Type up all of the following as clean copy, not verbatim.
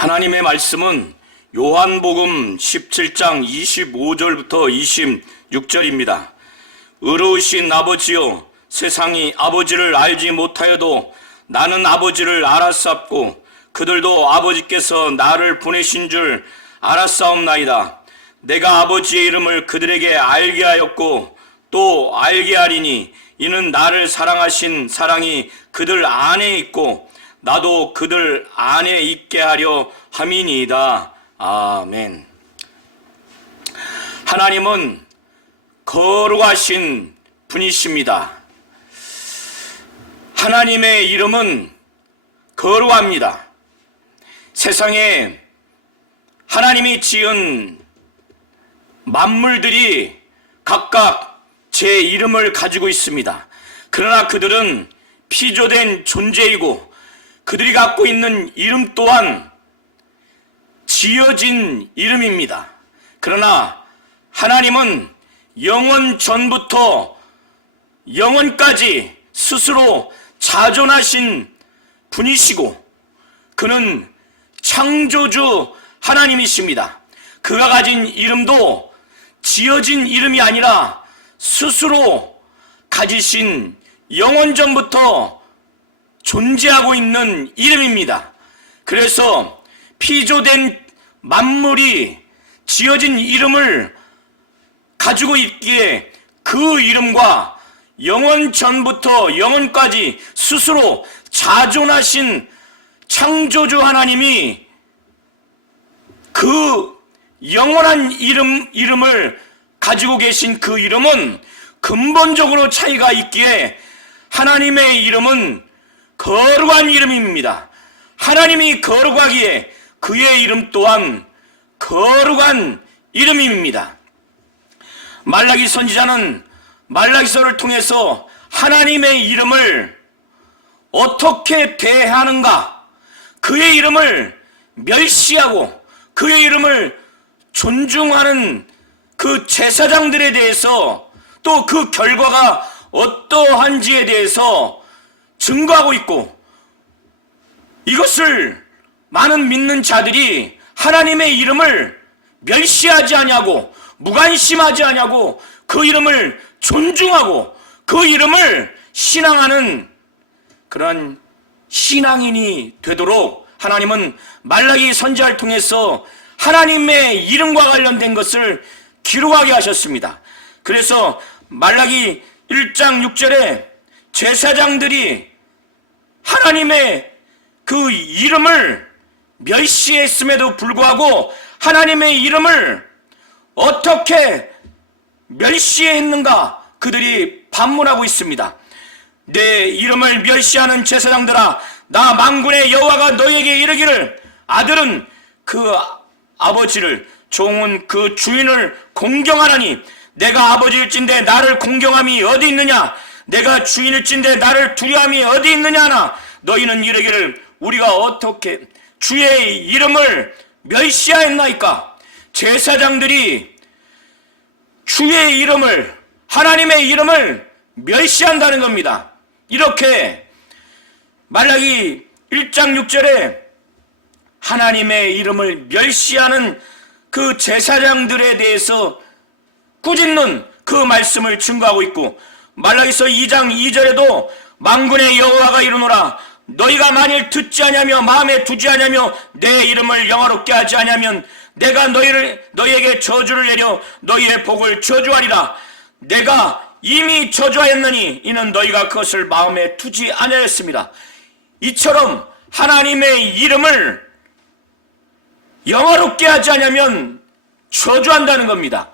하나님의 말씀은 요한복음 17장 25절부터 26절입니다. 의로우신 아버지여, 세상이 아버지를 알지 못하여도 나는 아버지를 알았사옵고 그들도 아버지께서 나를 보내신 줄 알았사옵나이다. 내가 아버지의 이름을 그들에게 알게 하였고 또 알게 하리니 이는 나를 사랑하신 사랑이 그들 안에 있고 나도 그들 안에 있게 하려 함이니이다. 아멘. 하나님은 거룩하신 분이십니다. 하나님의 이름은 거룩합니다. 세상에 하나님이 지은 만물들이 각각 제 이름을 가지고 있습니다. 그러나 그들은 피조된 존재이고 그들이 갖고 있는 이름 또한 지어진 이름입니다. 그러나 하나님은 영원 전부터 영원까지 스스로 자존하신 분이시고 그는 창조주 하나님이십니다. 그가 가진 이름도 지어진 이름이 아니라 스스로 가지신 영원 전부터 존재하고 있는 이름입니다. 그래서 피조된 만물이 지어진 이름을 가지고 있기에 그 이름과 영원 전부터 영원까지 스스로 자존하신 창조주 하나님이 그 영원한 이름을 가지고 계신 그 이름은 근본적으로 차이가 있기에 하나님의 이름은 거룩한 이름입니다. 하나님이 거룩하기에 그의 이름 또한 거룩한 이름입니다. 말라기 선지자는 말라기서를 통해서 하나님의 이름을 어떻게 대하는가, 그의 이름을 멸시하고 그의 이름을 존중하는 그 제사장들에 대해서 또 그 결과가 어떠한지에 대해서 증거하고 있고, 이것을 많은 믿는 자들이 하나님의 이름을 멸시하지 아니하고 무관심하지 아니하고 그 이름을 존중하고 그 이름을 신앙하는 그런 신앙인이 되도록 하나님은 말라기 선지자를 통해서 하나님의 이름과 관련된 것을 기록하게 하셨습니다. 그래서 말라기 1장 6절에 제사장들이 하나님의 그 이름을 멸시했음에도 불구하고 하나님의 이름을 어떻게 멸시했는가 그들이 반문하고 있습니다. 내 이름을 멸시하는 제사장들아, 나 만군의 여호와가 너에게 이르기를 아들은 그 아버지를, 종은 그 주인을 공경하라니 내가 아버지일진데 나를 공경함이 어디 있느냐, 내가 주인일진데 나를 두려움이 어디 있느냐 하나 너희는 이르기를 우리가 어떻게 주의 이름을 멸시하였나이까. 제사장들이 주의 이름을, 하나님의 이름을 멸시한다는 겁니다. 이렇게 말라기 1장 6절에 하나님의 이름을 멸시하는 그 제사장들에 대해서 꾸짖는 그 말씀을 증거하고 있고, 말라기서 2장 2절에도 만군의 여호와가 이르노라 너희가 만일 듣지 아니하며 마음에 두지 아니하며 내 이름을 영화롭게 하지 아니하면 내가 너희에게 저주를 내려 너희의 복을 저주하리라. 내가 이미 저주하였느니 이는 너희가 그것을 마음에 두지 아니하였습니다. 이처럼 하나님의 이름을 영화롭게 하지 않으면 저주한다는 겁니다.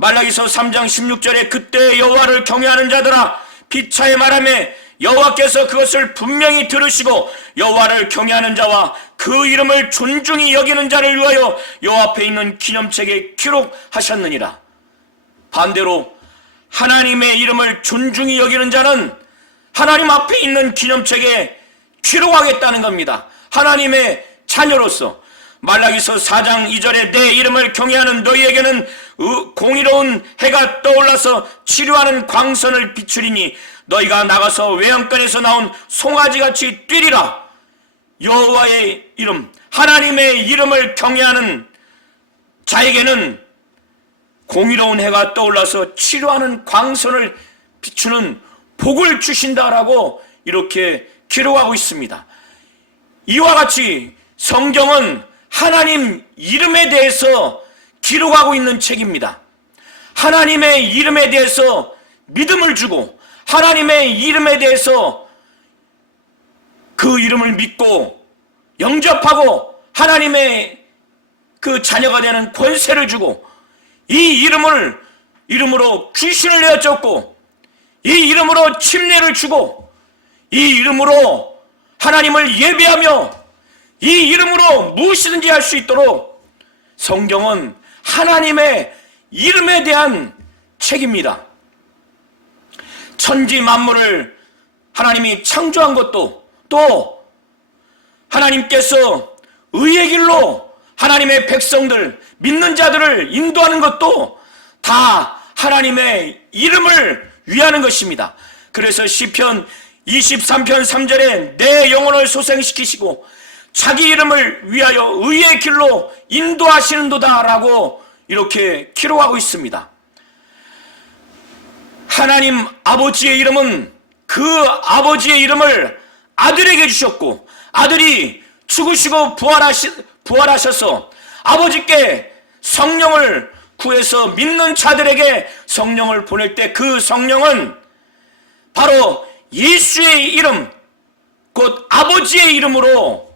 말라기서 3장 16절에 그때 여호와를 경외하는 자들아 피차에 말하며 여호와께서 그것을 분명히 들으시고 여호와를 경외하는 자와 그 이름을 존중히 여기는 자를 위하여 여호와 앞에 있는 기념책에 기록하셨느니라. 반대로 하나님의 이름을 존중히 여기는 자는 하나님 앞에 있는 기념책에 기록하겠다는 겁니다. 하나님의 자녀로서. 말라기서 4장 2절에 내 이름을 경외하는 너희에게는 공의로운 해가 떠올라서 치료하는 광선을 비추리니 너희가 나가서 외양간에서 나온 송아지같이 뛰리라. 여호와의 이름, 하나님의 이름을 경외하는 자에게는 공의로운 해가 떠올라서 치료하는 광선을 비추는 복을 주신다라고 이렇게 기록하고 있습니다. 이와 같이 성경은 하나님 이름에 대해서 기록하고 있는 책입니다. 하나님의 이름에 대해서 믿음을 주고 하나님의 이름에 대해서 그 이름을 믿고 영접하고 하나님의 그 자녀가 되는 권세를 주고 이 이름으로 귀신을 내어쫓고 이 이름으로 침례를 주고 이 이름으로 하나님을 예배하며 이 이름으로 무엇이든지 할 수 있도록 성경은 하나님의 이름에 대한 책입니다. 천지 만물을 하나님이 창조한 것도 또 하나님께서 의의 길로 하나님의 백성들, 믿는 자들을 인도하는 것도 다 하나님의 이름을 위하는 것입니다. 그래서 시편 23편 3절에 내 영혼을 소생시키시고 자기 이름을 위하여 의의 길로 인도하시는도다 라고 이렇게 기록하고 있습니다. 하나님 아버지의 이름은 그 아버지의 이름을 아들에게 주셨고 아들이 죽으시고 부활하셔서 아버지께 성령을 구해서 믿는 자들에게 성령을 보낼 때 그 성령은 바로 예수의 이름, 곧 아버지의 이름으로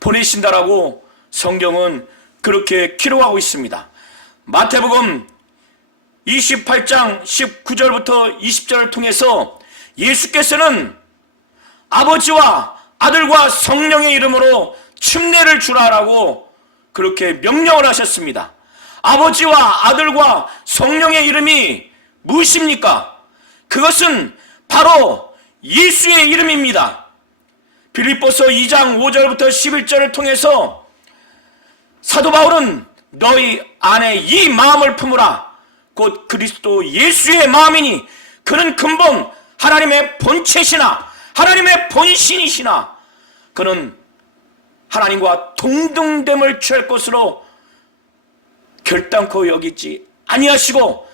보내신다라고 성경은 그렇게 기록하고 있습니다. 마태복음 28장 19절부터 20절을 통해서 예수께서는 아버지와 아들과 성령의 이름으로 침례를 주라라고 그렇게 명령을 하셨습니다. 아버지와 아들과 성령의 이름이 무엇입니까? 그것은 바로 예수의 이름입니다. 빌립보서 2장 5절부터 11절을 통해서 사도 바울은 너희 안에 이 마음을 품으라. 곧 그리스도 예수의 마음이니 그는 근본 하나님의 본체시나 하나님의 본신이시나 그는 하나님과 동등됨을 취할 것으로 결단코 여기지 아니하시고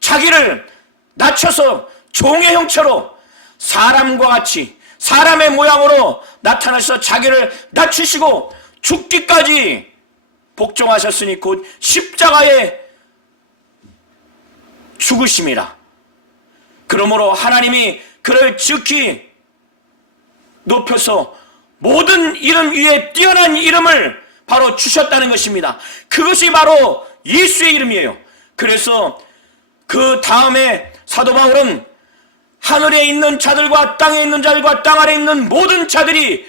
자기를 낮춰서 종의 형체로 사람과 같이 사람의 모양으로 나타나셔서 자기를 낮추시고 죽기까지 복종하셨으니 곧 십자가에 죽으심이라. 그러므로 하나님이 그를 지극히 높여서 모든 이름 위에 뛰어난 이름을 바로 주셨다는 것입니다. 그것이 바로 예수의 이름이에요. 그래서 그 다음에 사도 바울은 하늘에 있는 자들과 땅에 있는 자들과 땅 아래에 있는 모든 자들이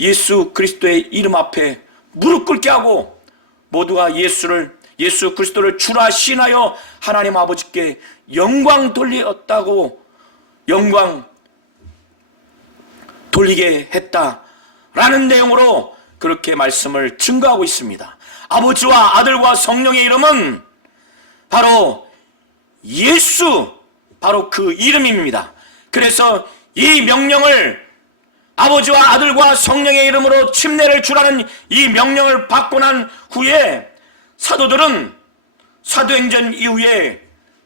예수 그리스도의 이름 앞에 무릎 꿇게 하고 모두가 예수 그리스도를 주라 신하여 하나님 아버지께 영광 돌리게 했다라는 내용으로 그렇게 말씀을 증거하고 있습니다. 아버지와 아들과 성령의 이름은 바로 예수, 바로 그 이름입니다. 그래서 이 명령을 아버지와 아들과 성령의 이름으로 침례를 주라는 이 명령을 받고 난 후에 사도들은 사도행전 이후에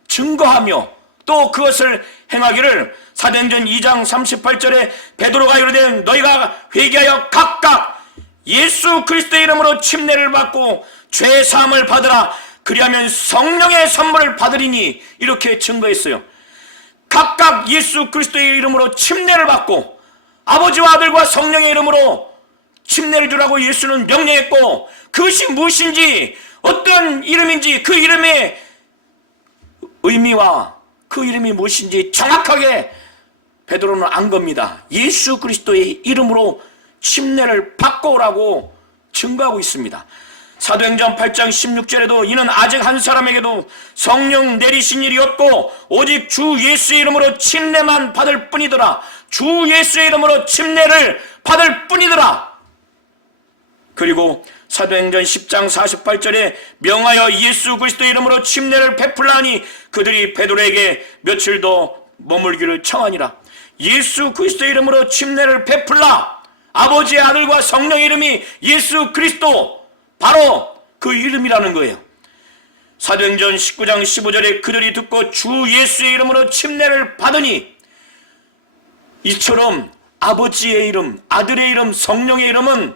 증거하며 또 그것을 행하기를 사도행전 2장 38절에 베드로가 이르되 너희가 회개하여 각각 예수 그리스도의 이름으로 침례를 받고 죄 사함을 받으라 그리하면 성령의 선물을 받으리니 이렇게 증거했어요. 각각 예수 그리스도의 이름으로 침례를 받고 아버지와 아들과 성령의 이름으로 침례를 주라고 예수는 명령했고 그것이 무엇인지 어떤 이름인지 그 이름의 의미와 그 이름이 무엇인지 정확하게 베드로는 안 겁니다. 예수 그리스도의 이름으로 침례를 받고 오라고 증거하고 있습니다. 사도행전 8장 16절에도 이는 아직 한 사람에게도 성령 내리신 일이 없고 오직 주 예수의 이름으로 침례만 받을 뿐이더라. 주 예수의 이름으로 침례를 받을 뿐이더라. 그리고 사도행전 10장 48절에 명하여 예수 그리스도의 이름으로 침례를 베풀라니 그들이 베드로에게 며칠 더 머물기를 청하니라. 예수 그리스도의 이름으로 침례를 베풀라. 아버지의 아들과 성령의 이름이 예수 그리스도, 바로 그 이름이라는 거예요. 사도행전 19장 15절에 그들이 듣고 주 예수의 이름으로 침례를 받으니, 이처럼 아버지의 이름, 아들의 이름, 성령의 이름은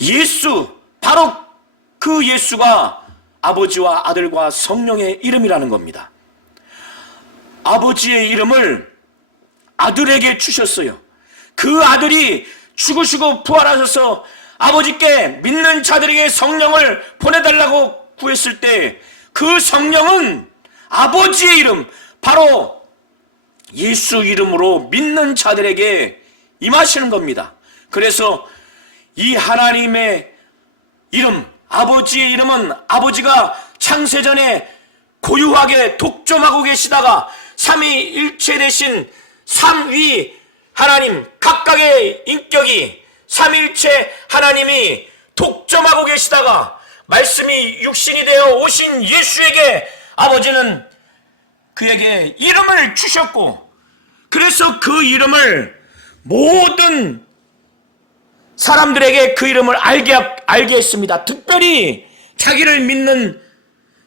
예수, 바로 그 예수가 아버지와 아들과 성령의 이름이라는 겁니다. 아버지의 이름을 아들에게 주셨어요. 그 아들이 죽으시고 부활하셔서 아버지께 믿는 자들에게 성령을 보내달라고 구했을 때 그 성령은 아버지의 이름, 바로 예수 이름으로 믿는 자들에게 임하시는 겁니다. 그래서 이 하나님의 이름, 아버지의 이름은 아버지가 창세전에 고유하게 독점하고 계시다가 삼위일체 대신 삼위 하나님, 각각의 인격이 삼위일체 하나님이 독점하고 계시다가 말씀이 육신이 되어 오신 예수에게 아버지는 그에게 이름을 주셨고, 그래서 그 이름을 모든 사람들에게 그 이름을 알게 했습니다. 특별히 자기를 믿는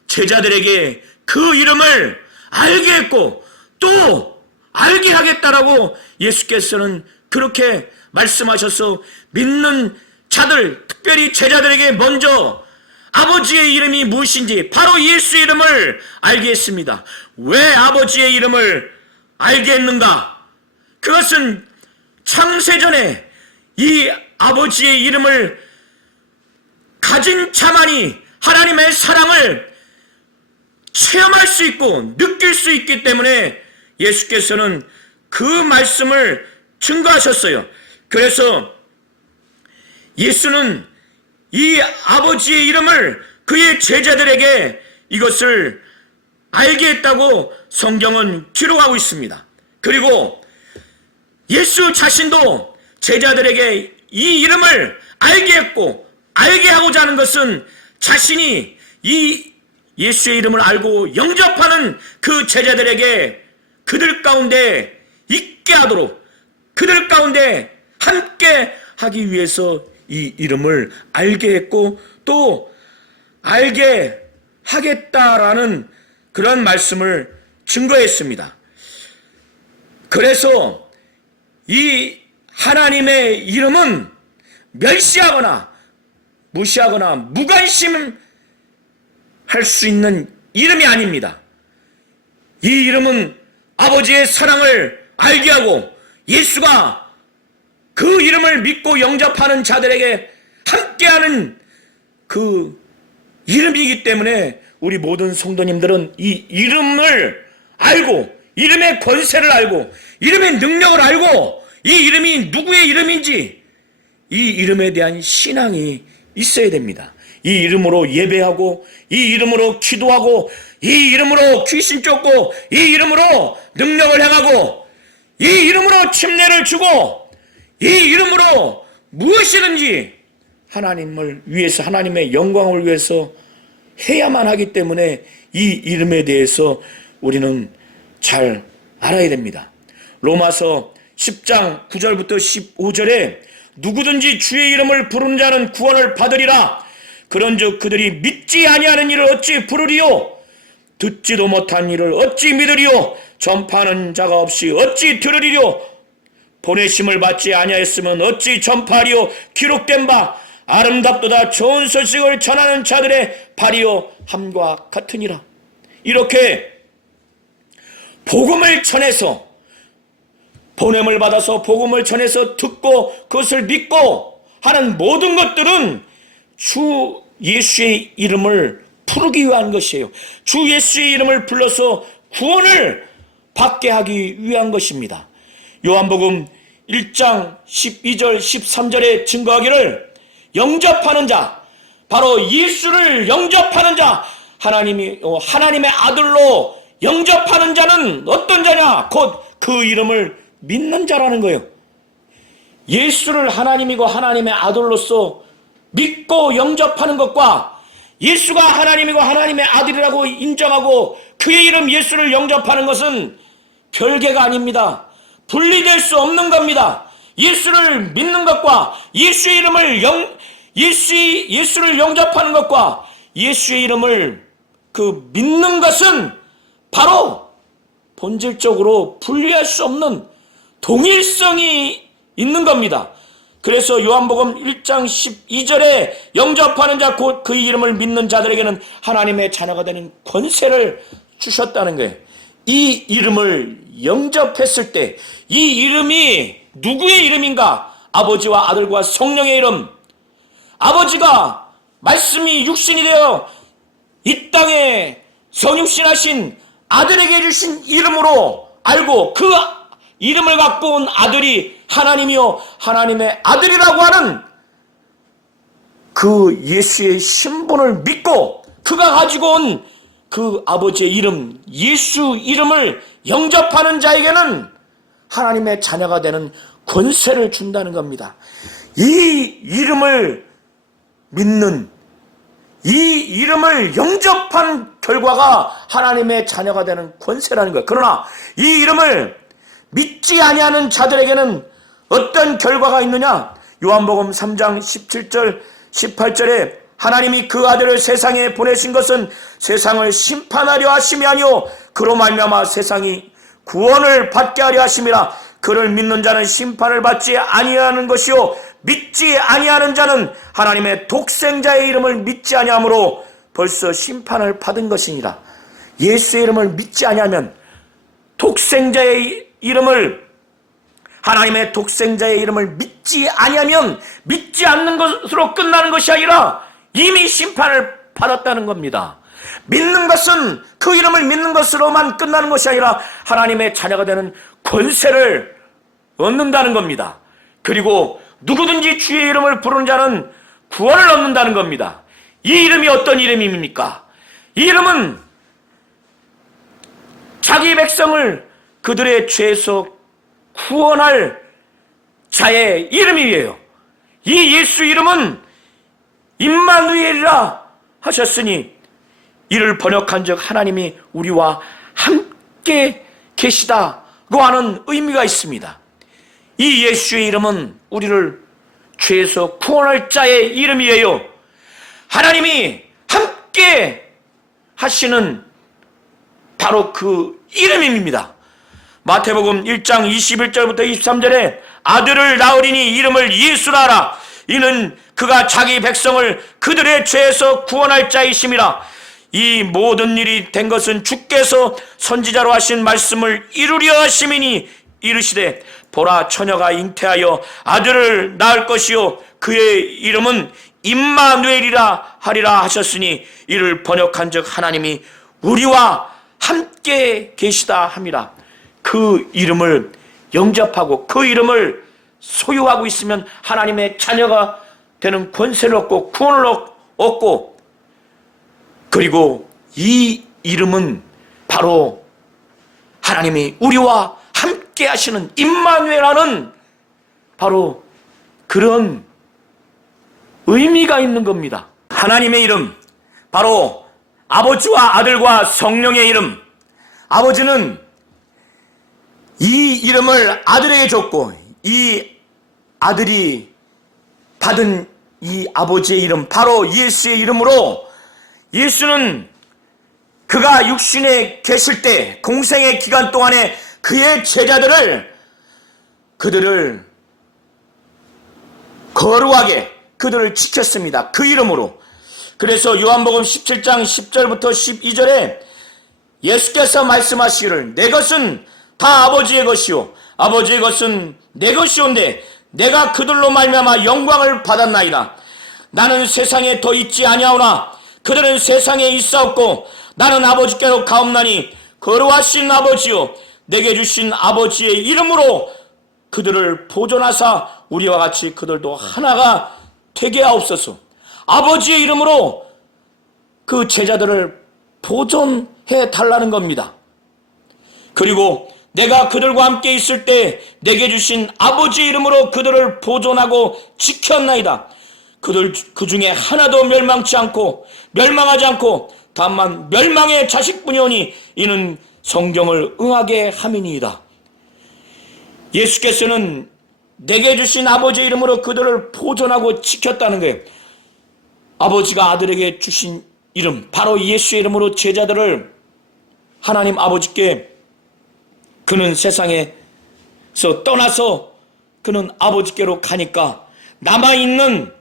제자들에게 그 이름을 알게 했고 또 알게 하겠다라고 예수께서는 그렇게 말씀하셔서 믿는 자들, 특별히 제자들에게 먼저 아버지의 이름이 무엇인지, 바로 예수의 이름을 알게 했습니다. 왜 아버지의 이름을 알게 했는가? 그것은 창세전에 이 아버지의 이름을 가진 자만이 하나님의 사랑을 체험할 수 있고 느낄 수 있기 때문에 예수께서는 그 말씀을 증거하셨어요. 그래서 예수는 이 아버지의 이름을 그의 제자들에게 이것을 알게 했다고 성경은 기록하고 있습니다. 그리고 예수 자신도 제자들에게 이 이름을 알게 했고, 알게 하고자 하는 것은 자신이 이 예수의 이름을 알고 영접하는 그 제자들에게 그들 가운데 있게 하도록, 그들 가운데 함께 하기 위해서 이 이름을 알게 했고 또 알게 하겠다라는 그런 말씀을 증거했습니다. 그래서 이 하나님의 이름은 멸시하거나 무시하거나 무관심할 수 있는 이름이 아닙니다. 이 이름은 아버지의 사랑을 알게 하고 예수가 그 이름을 믿고 영접하는 자들에게 함께하는 그 이름이기 때문에 우리 모든 성도님들은 이 이름을 알고, 이름의 권세를 알고, 이름의 능력을 알고, 이 이름이 누구의 이름인지 이 이름에 대한 신앙이 있어야 됩니다. 이 이름으로 예배하고, 이 이름으로 기도하고, 이 이름으로 귀신 쫓고, 이 이름으로 능력을 행하고, 이 이름으로 침례를 주고, 이 이름으로 무엇이든지 하나님을 위해서, 하나님의 영광을 위해서 해야만 하기 때문에 이 이름에 대해서 우리는 잘 알아야 됩니다. 로마서 10장 9절부터 15절에 누구든지 주의 이름을 부르는 자는 구원을 받으리라. 그런즉 그들이 믿지 아니하는 일을 어찌 부르리요? 듣지도 못한 일을 어찌 믿으리요? 전파하는 자가 없이 어찌 들으리요? 보내심을 받지 아니하였으면 어찌 전파하리요? 기록된 바 아름답도다 좋은 소식을 전하는 자들의 발이요 함과 같으니라. 이렇게 복음을 전해서, 보냄을 받아서 복음을 전해서 듣고 그것을 믿고 하는 모든 것들은 주 예수의 이름을 부르기 위한 것이에요. 주 예수의 이름을 불러서 구원을 받게 하기 위한 것입니다. 요한복음 1장 12절 13절에 증거하기를 영접하는 자, 바로 예수를 영접하는 자, 하나님의 아들로 영접하는 자는 어떤 자냐? 곧 그 이름을 믿는 자라는 거예요. 예수를 하나님이고 하나님의 아들로서 믿고 영접하는 것과 예수가 하나님이고 하나님의 아들이라고 인정하고 그의 이름 예수를 영접하는 것은 별개가 아닙니다. 분리될 수 없는 겁니다. 예수를 믿는 것과 예수의 예수를 영접하는 것과 예수의 이름을 믿는 것은 바로 본질적으로 분리할 수 없는 동일성이 있는 겁니다. 그래서 요한복음 1장 12절에 영접하는 자 곧 그 이름을 믿는 자들에게는 하나님의 자녀가 되는 권세를 주셨다는 거예요. 이 이름을 영접했을 때 이 이름이 누구의 이름인가? 아버지와 아들과 성령의 이름. 아버지가 말씀이 육신이 되어 이 땅에 성육신하신 아들에게 주신 이름으로 알고 그 이름을 갖고 온 아들이 하나님이요 하나님의 아들이라고 하는 그 예수의 신분을 믿고 그가 가지고 온 그 아버지의 이름, 예수 이름을 영접하는 자에게는 하나님의 자녀가 되는 권세를 준다는 겁니다. 이 이름을 믿는, 이 이름을 영접한 결과가 하나님의 자녀가 되는 권세라는 거예요. 그러나 이 이름을 믿지 아니하는 자들에게는 어떤 결과가 있느냐? 요한복음 3장 17절 18절에 하나님이 그 아들을 세상에 보내신 것은 세상을 심판하려 하심이 아니요 그로 말미암아 세상이 구원을 받게 하려 하심이라. 그를 믿는 자는 심판을 받지 아니하는 것이요 믿지 아니하는 자는 하나님의 독생자의 이름을 믿지 아니하므로 벌써 심판을 받은 것이니라. 예수의 이름을 믿지 아니하면 독생자의 이름을, 하나님의 독생자의 이름을 믿지 아니하면 믿지 않는 것으로 끝나는 것이 아니라 이미 심판을 받았다는 겁니다. 믿는 것은 그 이름을 믿는 것으로만 끝나는 것이 아니라 하나님의 자녀가 되는 권세를 얻는다는 겁니다. 그리고 누구든지 주의 이름을 부르는 자는 구원을 얻는다는 겁니다. 이 이름이 어떤 이름입니까? 이 이름은 자기 백성을 그들의 죄에서 구원할 자의 이름이에요. 이 예수 이름은 임마누엘이라 하셨으니 이를 번역한 즉 하나님이 우리와 함께 계시다고 하는 의미가 있습니다. 이 예수의 이름은 우리를 죄에서 구원할 자의 이름이에요. 하나님이 함께 하시는 바로 그 이름입니다. 마태복음 1장 21절부터 23절에 아들을 낳으리니 이름을 예수라 하라. 이는 그가 자기 백성을 그들의 죄에서 구원할 자이심이라. 이 모든 일이 된 것은 주께서 선지자로 하신 말씀을 이루려 하심이니 이르시되 보라 처녀가 잉태하여 아들을 낳을 것이요 그의 이름은 임마누엘이라 하리라 하셨으니 이를 번역한 즉 하나님이 우리와 함께 계시다 함이라. 그 이름을 영접하고 그 이름을 소유하고 있으면 하나님의 자녀가 되는 권세를 얻고 구원을 얻고, 그리고 이 이름은 바로 하나님이 우리와 함께 하시는 임마누엘하는 바로 그런 의미가 있는 겁니다. 하나님의 이름, 바로 아버지와 아들과 성령의 이름. 아버지는 이 이름을 아들에게 줬고 이 아들이 받은 이 아버지의 이름, 바로 예수의 이름으로, 예수는 그가 육신에 계실 때 공생의 기간 동안에 그의 제자들을 그들을 거룩하게 그들을 지켰습니다. 그 이름으로. 그래서 요한복음 17장 10절부터 12절에 예수께서 말씀하시기를 내 것은 다 아버지의 것이요 아버지의 것은 내 것이온데 내가 그들로 말미암아 영광을 받았나이다. 나는 세상에 더 있지 아니하오나 그들은 세상에 있사옵고 나는 아버지께로 가옵나니 거룩하신 아버지요 내게 주신 아버지의 이름으로 그들을 보존하사 우리와 같이 그들도 하나가 되게 하옵소서. 아버지의 이름으로 그 제자들을 보존해 달라는 겁니다. 그리고 내가 그들과 함께 있을 때 내게 주신 아버지의 이름으로 그들을 보존하고 지켰나이다. 그들 그 중에 하나도 멸망하지 않고 다만 멸망의 자식뿐이오니 이는 성경을 응하게 함이니이다. 예수께서는 내게 주신 아버지 이름으로 그들을 보존하고 지켰다는 거예요. 아버지가 아들에게 주신 이름, 바로 예수의 이름으로 제자들을 하나님 아버지께, 그는 세상에서 떠나서 그는 아버지께로 가니까 남아있는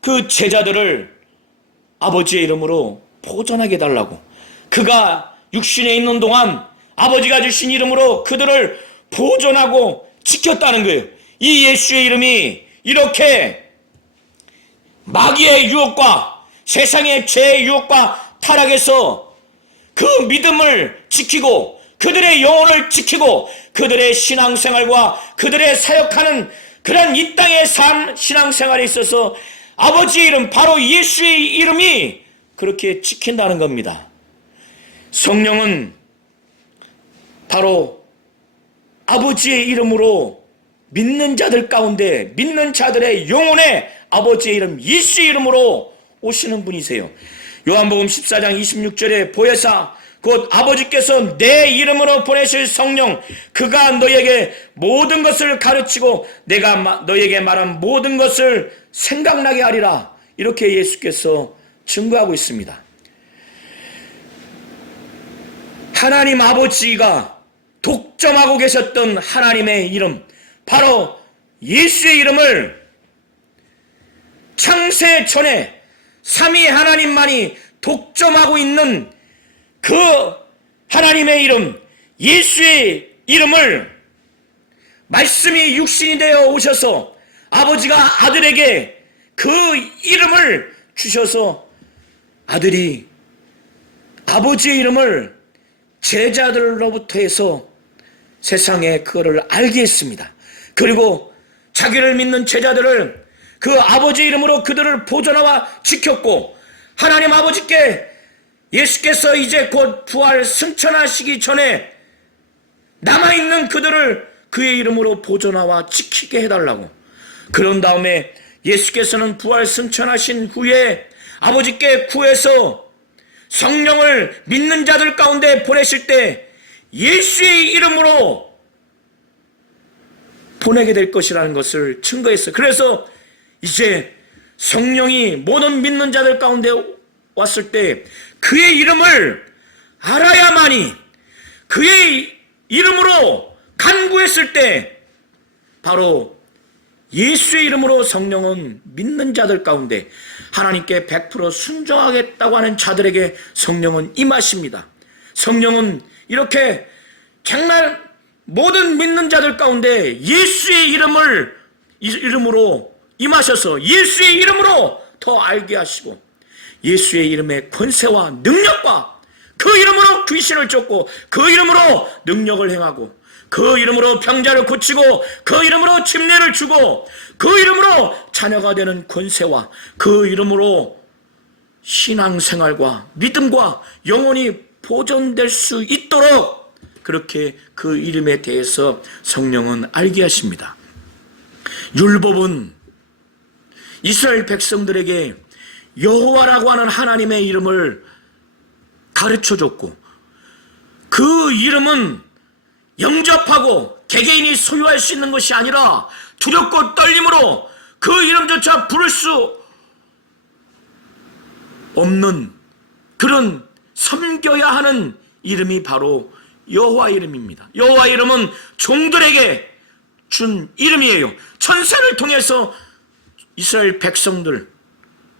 그 제자들을 아버지의 이름으로 보존하게 해달라고, 그가 육신에 있는 동안 아버지가 주신 이름으로 그들을 보존하고 지켰다는 거예요. 이 예수의 이름이 이렇게 마귀의 유혹과 세상의 죄의 유혹과 타락에서 그 믿음을 지키고 그들의 영혼을 지키고 그들의 신앙생활과 그들의 사역하는 그런 이 땅의 삶, 신앙생활에 있어서 아버지의 이름, 바로 예수의 이름이 그렇게 지킨다는 겁니다. 성령은 바로 아버지의 이름으로 믿는 자들 가운데, 믿는 자들의 영혼에 아버지의 이름, 예수의 이름으로 오시는 분이세요. 요한복음 14장 26절에 보혜사 곧 아버지께서 내 이름으로 보내실 성령, 그가 너에게 모든 것을 가르치고 내가 너에게 말한 모든 것을 생각나게 하리라, 이렇게 예수께서 증거하고 있습니다. 하나님 아버지가 독점하고 계셨던 하나님의 이름, 바로 예수의 이름을 창세 전에 삼위 하나님만이 독점하고 있는 그 하나님의 이름, 예수의 이름을 말씀이 육신이 되어 오셔서 아버지가 아들에게 그 이름을 주셔서 아들이 아버지의 이름을 제자들로부터 해서 세상에 그거를 알게 했습니다. 그리고 자기를 믿는 제자들을 그 아버지 이름으로 그들을 보존하와 지켰고, 하나님 아버지께 예수께서 이제 곧 부활 승천하시기 전에 남아있는 그들을 그의 이름으로 보존하와 지키게 해달라고. 그런 다음에 예수께서는 부활 승천하신 후에 아버지께 구해서 성령을 믿는 자들 가운데 보내실 때 예수의 이름으로 보내게 될 것이라는 것을 증거했어요. 그래서 이제 성령이 모든 믿는 자들 가운데 왔을 때 그의 이름을 알아야만이, 그의 이름으로 간구했을 때 바로 예수의 이름으로 성령은 믿는 자들 가운데 하나님께 100% 순종하겠다고 하는 자들에게 성령은 임하십니다. 성령은 이렇게 정말 모든 믿는 자들 가운데 예수의 이름으로 임하셔서 예수의 이름으로 더 알게 하시고 예수의 이름의 권세와 능력과 그 이름으로 귀신을 쫓고 그 이름으로 능력을 행하고 그 이름으로 병자를 고치고 그 이름으로 침례를 주고 그 이름으로 자녀가 되는 권세와 그 이름으로 신앙생활과 믿음과 영혼이 보존될 수 있도록 그렇게 그 이름에 대해서 성령은 알게 하십니다. 율법은 이스라엘 백성들에게 여호와라고 하는 하나님의 이름을 가르쳐줬고 그 이름은 영접하고 개개인이 소유할 수 있는 것이 아니라 두렵고 떨림으로 그 이름조차 부를 수 없는 그런 섬겨야 하는 이름이 바로 여호와 이름입니다. 여호와 이름은 종들에게 준 이름이에요. 천사를 통해서 이스라엘 백성들,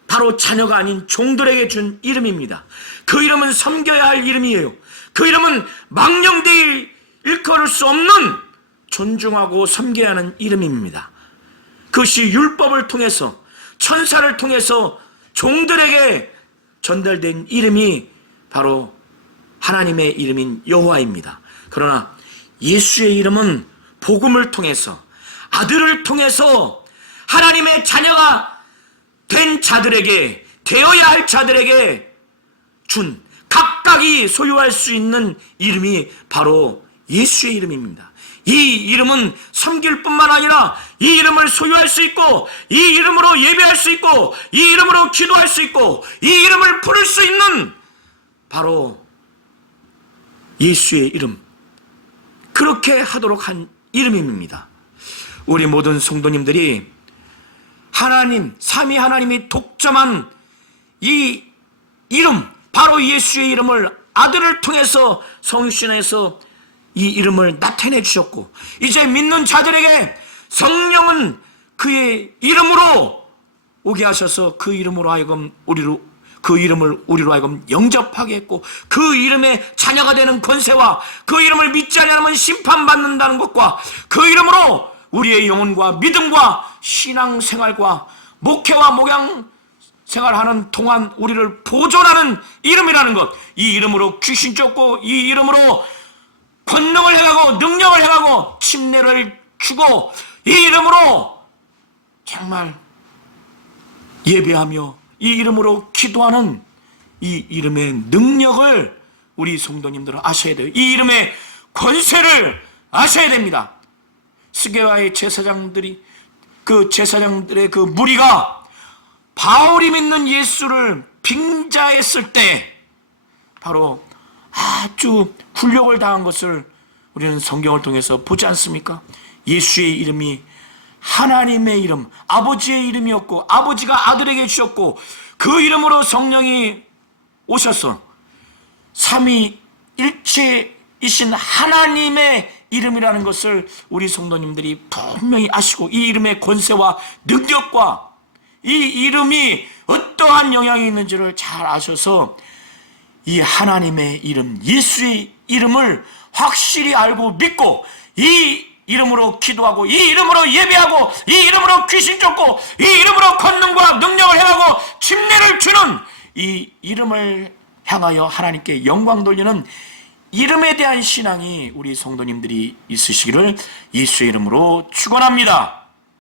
바로 자녀가 아닌 종들에게 준 이름입니다. 그 이름은 섬겨야 할 이름이에요. 그 이름은 망령되이 일컬을 수 없는 존중하고 섬겨야 하는 이름입니다. 그것이 율법을 통해서 천사를 통해서 종들에게 전달된 이름이 바로 하나님의 이름인 여호와입니다. 그러나 예수의 이름은 복음을 통해서 아들을 통해서 하나님의 자녀가 된 자들에게, 되어야 할 자들에게 준 각각이 소유할 수 있는 이름이 바로 예수의 이름입니다. 이 이름은 섬길 뿐만 아니라 이 이름을 소유할 수 있고 이 이름으로 예배할 수 있고 이 이름으로 기도할 수 있고 이 이름을 부를 수 있는 바로 예수의 이름, 그렇게 하도록 한 이름입니다. 우리 모든 성도님들이 하나님, 삼위 하나님이 독점한 이 이름, 바로 예수의 이름을 아들을 통해서 성육신에서 이 이름을 나타내 주셨고, 이제 믿는 자들에게 성령은 그의 이름으로 오게 하셔서 그 이름으로 하여금 그 이름을 우리로 하여금 영접하게 했고, 그 이름의 자녀가 되는 권세와 그 이름을 믿지 않으면 심판받는다는 것과 그 이름으로 우리의 영혼과 믿음과 신앙생활과 목회와 목양 생활하는 동안 우리를 보존하는 이름이라는 것, 이 이름으로 귀신 쫓고, 이 이름으로 권능을 행하고 능력을 행하고 침례를 주고, 이 이름으로 정말 예배하며 이 이름으로 기도하는 이 이름의 능력을 우리 성도님들은 아셔야 돼요. 이 이름의 권세를 아셔야 됩니다. 스게와의 제사장들의 그 무리가 바울이 믿는 예수를 빙자했을 때 바로 아주 굴욕을 당한 것을 우리는 성경을 통해서 보지 않습니까? 예수의 이름이 하나님의 이름, 아버지의 이름이었고, 아버지가 아들에게 주셨고, 그 이름으로 성령이 오셔서 삼위일체이신 하나님의 이름이라는 것을 우리 성도님들이 분명히 아시고, 이 이름의 권세와 능력과 이 이름이 어떠한 영향이 있는지를 잘 아셔서 이 하나님의 이름, 예수의 이름을 확실히 알고 믿고, 이 이름으로 기도하고, 이 이름으로 예배하고, 이 이름으로 귀신 쫓고, 이 이름으로 권능과 능력을 행하고 침례를 주는 이 이름을 향하여 하나님께 영광 돌리는 이름에 대한 신앙이 우리 성도님들이 있으시기를 예수의 이름으로 축원합니다.